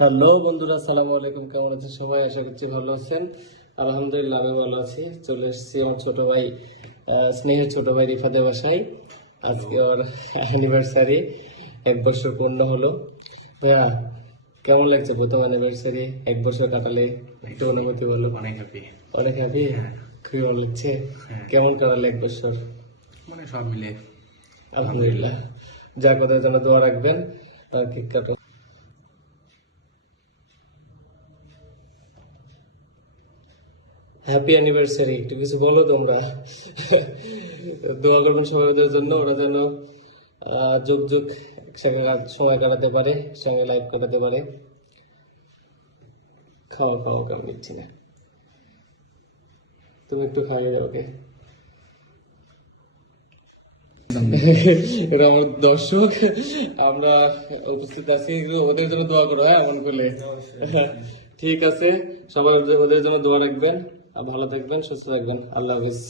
Hello বন্ধুরা, আসসালামু আলাইকুম। কেমন আছেন সবাই? আশা করছি ভালো আছেন। আলহামদুলিল্লাহ আমি ভালো আছি। চলে এসেছি আমার ছোট ভাই স্নেহের ছোট ভাই রিফাতের বাসায়। আজকে ওর অ্যানিভার্সারি, 1 বছর পূর্ণ হলো। ভাইয়া, কেমন লাগছে প্রথম অ্যানিভার্সারি? 1 বছর কাটালে একটু অনুভূতি বলো। অনেক হ্যাপি। অনেক হ্যাপি, খুবই ভালো লাগছে। কেমন কাটালে 1 বছর? মানে সব মিলে আলহামদুলিল্লাহ। যা কথা যেন দোয়া রাখবেন আর কেক কাটো। হ্যাপি অ্যানিভার্সারি, একটু কিছু বলো তোমরা। দোয়া করবেন সবাই ওদের জন্য, ওরা যেন যুগ যুগ একসঙ্গে সময় কাটাতে পারে, সঙ্গে লাইফ কাটাতে পারে। খাওয়া খাওয়া কাম নিচ্ছি না, তুমি একটু খাইয়ে দাও ওকে। এরা আমার দর্শক, আমরা উপস্থিত আছি, ওদের জন্য দোয়া করো। হ্যাঁ, এমন করলে ঠিক আছে। সবাই ওদের জন্য দোয়া রাখবেন, আর ভালো থাকবেন, সুস্থ থাকবেন। আল্লাহ হাফিজ।